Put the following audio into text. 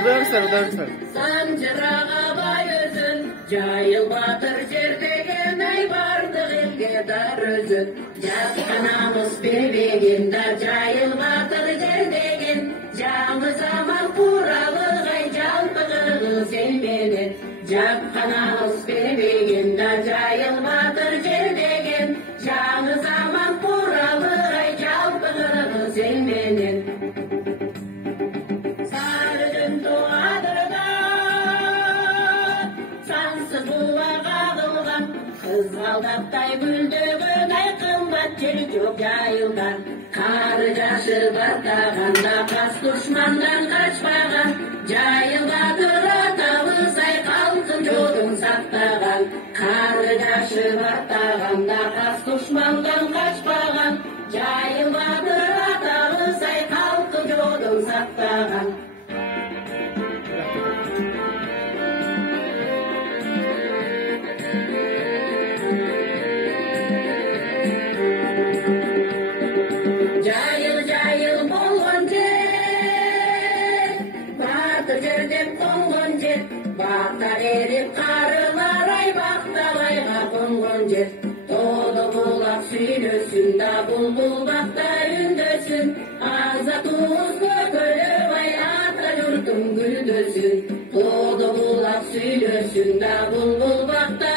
Udağırsan. Sanjırağa bay özün, jayıl batır jer деген ай бардық елге дар өзün. Жатқанамыз бербеген да жайыл батыр жер деген, жаңы заман куралыгай жалпы кыргыз эл менен. Жатқанамыз бербеген да жайыл батыр жер деген, жаңы заман куралыгай жалпы кыргыз эл менен. Kızgaldapтай гүлдөгөн ай кымбат жер жок жайылган. Кары жашы баттаганда кас душмандан качпаган. Жайыл батыр атабыз ай калкын жодун сактаган. Кары жашы баттаганда кас душмандан качпаган. Жайыл батыр атабыз ай калкын жодун сактаган. Жайыл болгон жер, батыр жер деп конгон жер. Бактар эрип карылар ай бактабайга конгон жер. Тоодо булак сүйлөсүн да булбул бакта үндөсүн. Азаттык көкөлөп ай ата журтум гүлдөсүн. Тоодо булак сүйлөсүн да булбул бакта